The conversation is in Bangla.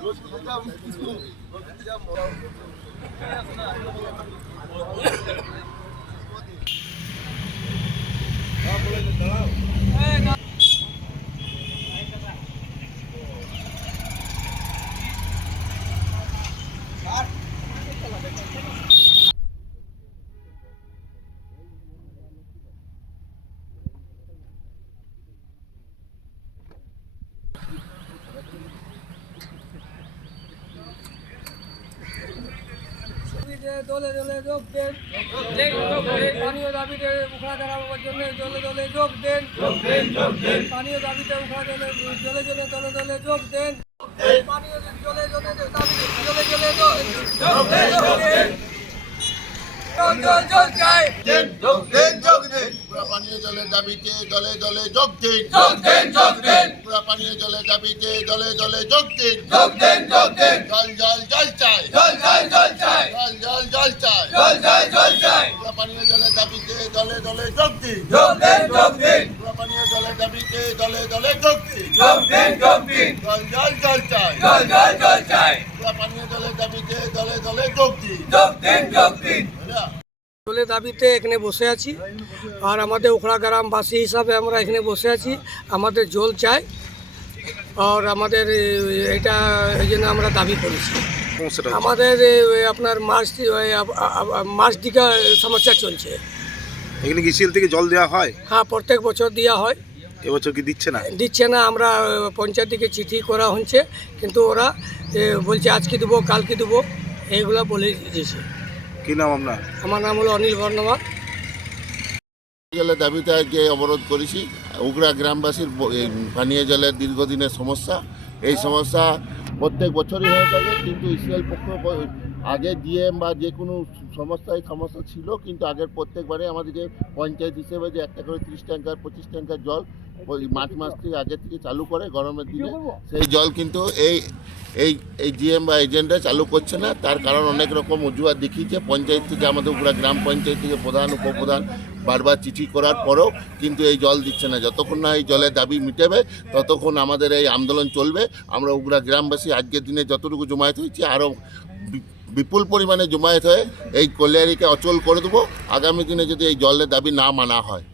রসুন দলে দলে যোগ দেন পানীয় দাবিতে উখা দাঁড়াবার জন্য দলে দলে যোগ দেন পানীয় দাবিতে উখা দলে জলে জলে দলে দলে যোগ দেন পানীয় জলের দাবিতে দলে দলে যোগ দিন যোগ দেন যোগ দেন পুরা পানীয় জলের দাবিতে দলে দলে যোগ দিন যোগ দেন যোগ দেন জল জল জল চাই জল জল জল চাই জল জল জল চাই জল জল জল চাই পুরা পানীয় জলের দাবিতে দলে দলে যোগ দিন। যোগ দেন যোগ দেন। পানীয় জলের দাবিতে দলে দলে যোগ দিন। যোগ দেন যোগ দেন। জল জল জল চাই। জল জল জল চাই। পানীয় জলের দাবিতে দলে দলে যোগ দিন। যোগ দেন যোগ দেন। বুঝলা? দাবিতে এখানে বসে আছি। আর আমাদের ওখড়া গ্রামবাসী হিসাবে আমরা এখানে বসে আছি। আমাদের জল চাই। আর আমাদের এটা এই জন্য আমরা দাবি করেছি। সমস্যাটা? আমাদের আপনার মার্চ মার্চ দিকা সমস্যা চলছে। এখানে কি সিএল থেকে জল দেওয়া হয়? হ্যাঁ প্রত্যেক বছর দেওয়া হয়। এবছর কি দিচ্ছে না? দিচ্ছে না আমরা পঞ্চায়েত দিকে চিঠি করা হচ্ছে কিন্তু ওরা বলছে আজকে দেবো কালকে দেবো এইগুলো বলে দিয়েছে। কি নাম আপনার? আমার নাম হলো অনিল বর্ণমা জলের দাবিতে আজকে অবরোধ করেছি। উগড়া গ্রামবাসীর পানীয় জলের দীর্ঘদিনের সমস্যা। এই সমস্যা প্রত্যেক বছরই হয়ে থাকে কিন্তু ইসরায়েল পক্ষ আগে ডিএম বা যে কোনো সমস্যায় সমস্যা ছিল কিন্তু আগের প্রত্যেকবারে আমাদেরকে পঞ্চায়েত হিসেবে যে একটা করে তিরিশ ট্যাঙ্কার পঁচিশ ট্যাঙ্কার জল ওই মার্চ মাস থেকে আগে থেকে চালু করে গরমের দিনে। সেই জল কিন্তু এই এই এই জিএম বা এজেন্টরা চালু করছে না। তার কারণ অনেক রকম অজুহাত দেখিয়েছে। পঞ্চায়েত থেকে আমাদের উপরা গ্রাম পঞ্চায়েত থেকে প্রধান উপপ্রধান বারবার চিঠি করার পরেও কিন্তু এই জল দিচ্ছে না। যতক্ষণ না এই জলের দাবি মিটেবে ততক্ষণ আমাদের এই আন্দোলন চলবে। আমরা উগরা গ্রামবাসী আজকের দিনে যতটুকু জমায়েত হয়েছে আরও বিপুল পরিমাণে জমায়েত হয়ে এই কল্যাণীকে অচল করে দেবো। আগামী দিনে যদি এই জলের দাবি না মানা হয়।